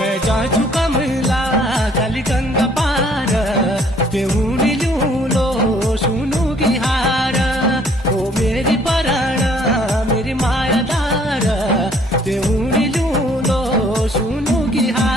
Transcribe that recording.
मैं जाचू कमला काली गंगा पार तेऊनी लो सुनु की हार ओ मेरी पराण मेरी मायादार तेऊनी लो सुनु की हार